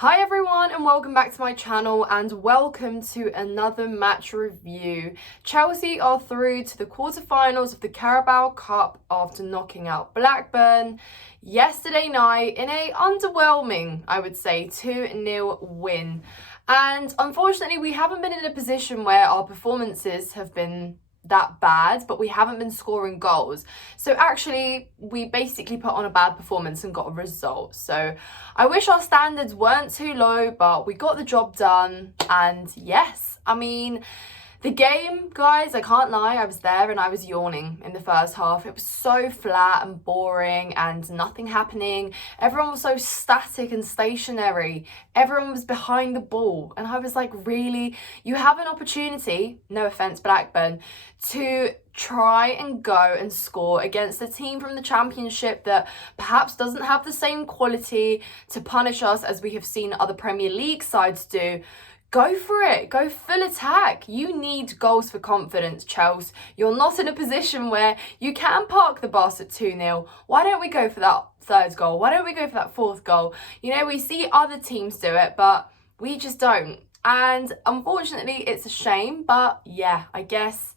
Hi everyone and welcome back to my channel and welcome to another match review. Chelsea are through to the quarterfinals of the Carabao Cup after knocking out Blackburn yesterday night in a underwhelming, I would say, 2-0 win. And unfortunately we haven't been in a position where our performances have been that bad, but we haven't been scoring goals. So actually we basically put on a bad performance and got a result. So I wish our standards weren't too low, but we got the job done. And yes, I mean, the game, guys, I can't lie, I was there and I was yawning in the first half. It was so flat and boring and nothing happening. Everyone was so static and stationary. Everyone was behind the ball. And I was like, really? You have an opportunity, no offense, Blackburn, to try and go and score against a team from the Championship that perhaps doesn't have the same quality to punish us as we have seen other Premier League sides do. Go for it. Go full attack. You need goals for confidence, Chelsea. You're not in a position where you can park the bus at 2-0. Why don't we go for that third goal? Why don't we go for that fourth goal? You know, we see other teams do it, but we just don't. And unfortunately, it's a shame. But yeah, I guess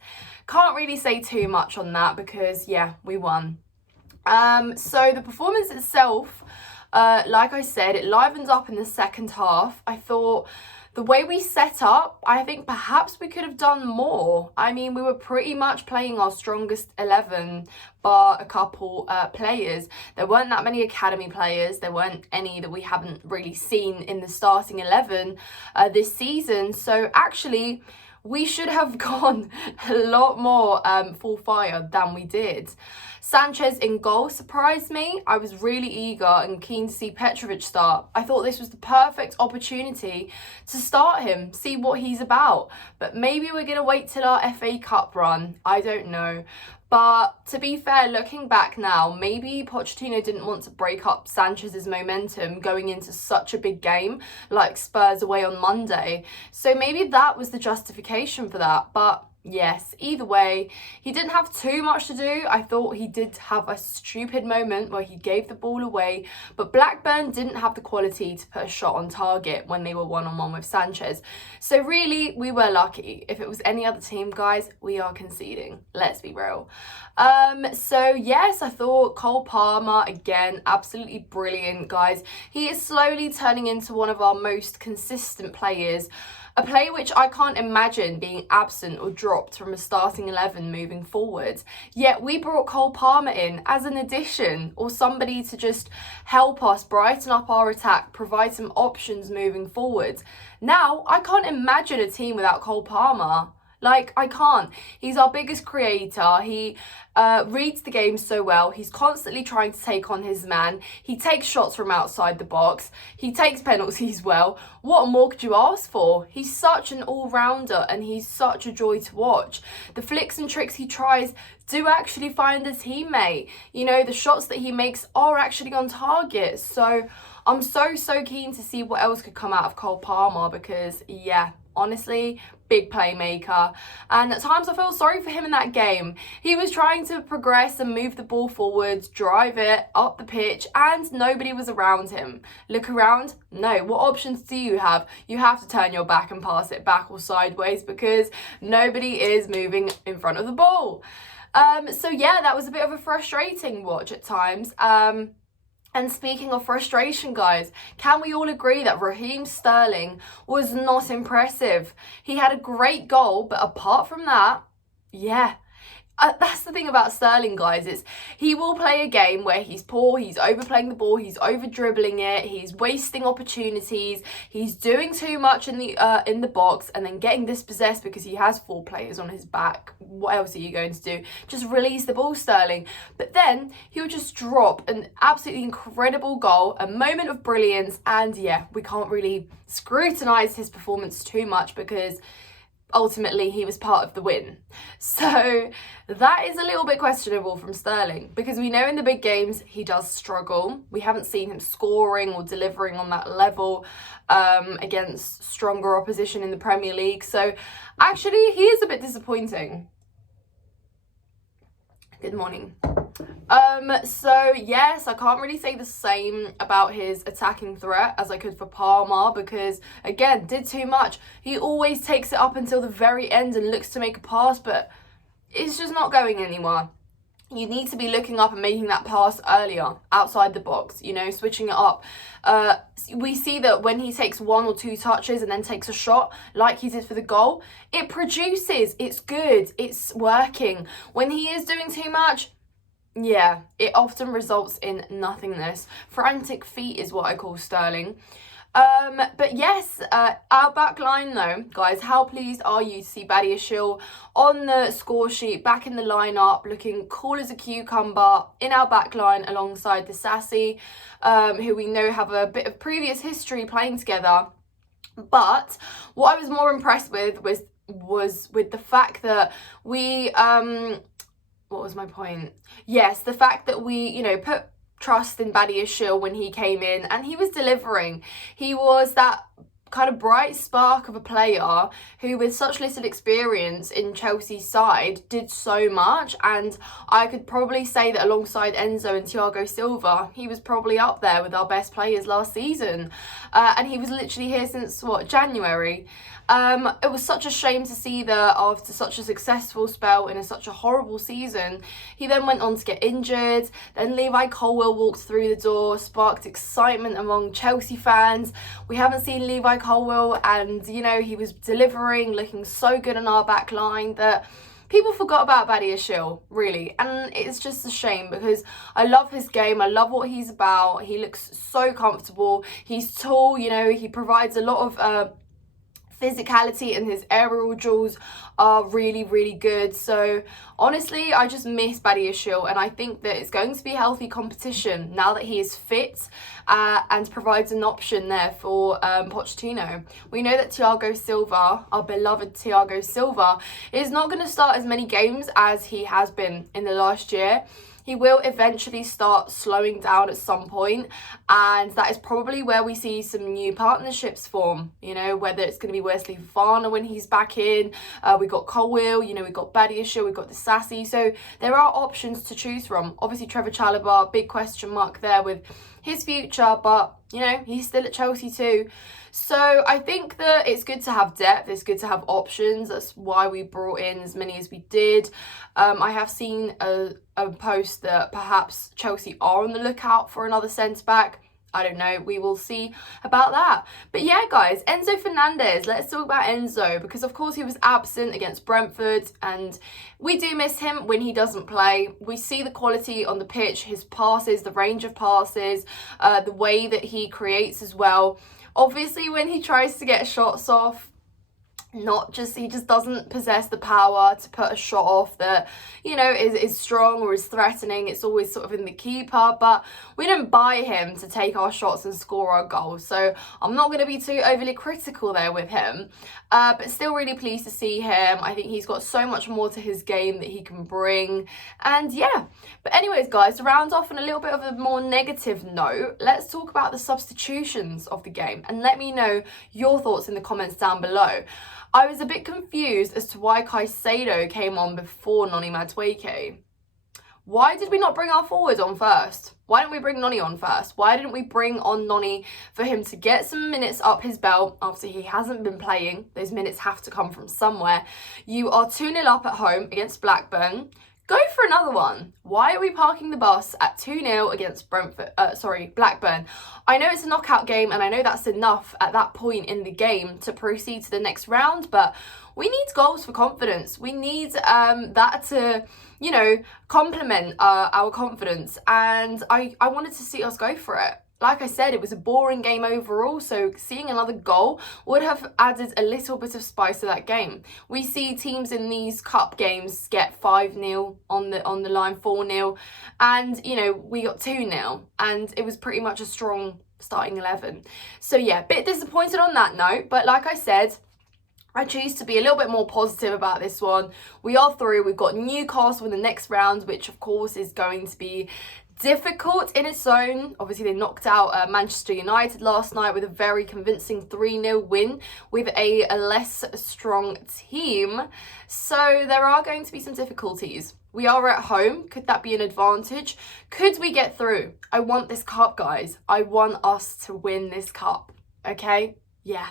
can't really say too much on that because, yeah, we won. So the performance itself, like I said, it livened up in the second half. I thought the way we set up, I think perhaps we could have done more. I mean, we were pretty much playing our strongest 11, bar a couple players. There weren't that many academy players. There weren't any that we haven't really seen in the starting 11 this season. So actually, we should have gone a lot more full fire than we did. Sanchez in goal surprised me. I was really eager and keen to see Petrovic start. I thought this was the perfect opportunity to start him, see what he's about. But maybe we're going to wait till our FA Cup run. I don't know. But to be fair, looking back now, maybe Pochettino didn't want to break up Sanchez's momentum going into such a big game like Spurs away on Monday. So maybe that was the justification for that. But yes, either way, he didn't have too much to do. I thought he did have a stupid moment where he gave the ball away, but Blackburn didn't have the quality to put a shot on target when they were one-on-one with Sanchez. So really, we were lucky. If it was any other team, guys, we are conceding. Let's be real. So yes, I thought Cole Palmer, again, absolutely brilliant, guys. He is slowly turning into one of our most consistent players. A player which I can't imagine being absent or dropped from a starting 11 moving forward. Yet we brought Cole Palmer in as an addition or somebody to just help us brighten up our attack, provide some options moving forward. Now, I can't imagine a team without Cole Palmer. Like, I can't. He's our biggest creator. He reads the game so well. He's constantly trying to take on his man. He takes shots from outside the box. He takes penalties well. What more could you ask for? He's such an all-rounder and he's such a joy to watch. The flicks and tricks he tries do actually find a teammate. You know, the shots that he makes are actually on target. So I'm so keen to see what else could come out of Cole Palmer because, yeah, honestly, big playmaker. And at times I felt sorry for him in that game. He was trying to progress and move the ball forwards, drive it up the pitch, and nobody was around him. Look around? No. What options do you have? You have to turn your back and pass it back or sideways because nobody is moving in front of the ball. So yeah, that was a bit of a frustrating watch at times. And speaking of frustration, guys, can we all agree that Raheem Sterling was not impressive? He had a great goal, but apart from that, yeah. That's the thing about Sterling, guys. It's he will play a game where he's poor, he's overplaying the ball, he's over dribbling it, he's wasting opportunities, he's doing too much in the box and then getting dispossessed because he has 4 players on his back. What else are you going to do? Just release the ball, Sterling. But then he'll just drop an absolutely incredible goal, a moment of brilliance, and yeah, we can't really scrutinise his performance too much because ultimately he was part of the win. So that is a little bit questionable from Sterling because we know in the big games he does struggle. We haven't seen him scoring or delivering on that level against stronger opposition in the Premier League. So actually he is a bit disappointing. Good morning. So yes, I can't really say the same about his attacking threat as I could for Palmer, because again, did too much. He always takes it up until the very end and looks to make a pass, but it's just not going anywhere. You need to be looking up and making that pass earlier, outside the box, you know, switching it up. We see that when he takes 1 or 2 touches and then takes a shot, like he did for the goal, it produces, it's good, it's working. When he is doing too much, yeah, it often results in nothingness. Frantic feet is what I call Sterling. But yes, our back line though, guys, how pleased are you to see Badiashile on the score sheet, back in the lineup, looking cool as a cucumber in our back line alongside Disasi, who we know have a bit of previous history playing together. But what I was more impressed with was with the fact that we, what was my point? Yes, the fact that we, you know, put trust in Badiashile when he came in and he was delivering. He was that kind of bright spark of a player who, with such little experience in Chelsea's side, did so much. And I could probably say that alongside Enzo and Thiago Silva, he was probably up there with our best players last season. And he was literally here since, what, January? It was such a shame to see that after such a successful spell in such a horrible season, he then went on to get injured. Then Levi Colwill walked through the door, sparked excitement among Chelsea fans. We haven't seen Levi Colwill, and, you know, he was delivering, looking so good in our back line that people forgot about Badiashile, really. And it's just a shame because I love his game. I love what he's about. He looks so comfortable. He's tall, you know, he provides a lot of physicality, and his aerial duels are really, really good. So honestly, I just miss Badiashile, and I think that it's going to be healthy competition now that he is fit and provides an option there for Pochettino. We know that Thiago Silva, our beloved Thiago Silva, is not going to start as many games as he has been in the last year. He will eventually start slowing down at some point, and that is probably where we see some new partnerships form, you know, whether it's going to be Wesley Fofana when he's back in, we got Colwill, you know, we got Badiashile, we got Disasi, so there are options to choose from. Obviously Trevor Chalobah, big question mark there with his future, but, you know, he's still at Chelsea too. So I think that it's good to have depth, it's good to have options. That's why we brought in as many as we did. I have seen a post that perhaps Chelsea are on the lookout for another centre-back. I don't know, we will see about that. But yeah, guys, Enzo Fernandez, let's talk about Enzo, because of course he was absent against Brentford, and we do miss him when he doesn't play. We see the quality on the pitch, his passes, the range of passes, the way that he creates as well. Obviously, when he tries to get shots off, he just doesn't possess the power to put a shot off that, you know, is strong or is threatening. It's always sort of in the keeper, but we don't buy him to take our shots and score our goals. So I'm not going to be too overly critical there with him, but still really pleased to see him. I think he's got so much more to his game that he can bring. And yeah, but anyways, guys, to round off on a little bit of a more negative note, let's talk about the substitutions of the game, and let me know your thoughts in the comments down below. I was a bit confused as to why Caicedo came on before Noni Madueke. Why did we not bring our forward on first? Why didn't we bring Noni on first? Why didn't we bring on Noni for him to get some minutes up his belt after he hasn't been playing? Those minutes have to come from somewhere. You are 2-0 up at home against Blackburn. Go for another one. Why are we parking the bus at 2-0 against Blackburn? I know it's a knockout game, and I know that's enough at that point in the game to proceed to the next round, but we need goals for confidence. We need that to, you know, complement our confidence, and I wanted to see us go for it. Like I said, it was a boring game overall, so seeing another goal would have added a little bit of spice to that game. We see teams in these cup games get 5-0 on the line, 4-0, and, you know, we got 2-0, and it was pretty much a strong starting 11. So yeah, bit disappointed on that note, but like I said, I choose to be a little bit more positive about this one. We are through. We've got Newcastle in the next round, which of course is going to be difficult in its own. Obviously, they knocked out Manchester United last night with a very convincing 3-0 win with a less strong team. So there are going to be some difficulties. We are at home. Could that be an advantage? Could we get through? I want this cup, guys. I want us to win this cup. Okay? Yeah.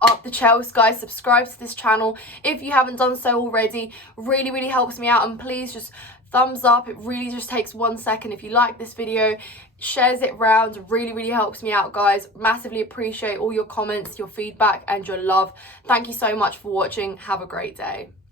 Up the Chelsea, guys. Subscribe to this channel if you haven't done so already. Really, really helps me out. And please just thumbs up. It really just takes 1 second. If you like this video, shares it round. Really, really helps me out, guys. Massively appreciate all your comments, your feedback, and your love. Thank you so much for watching. Have a great day.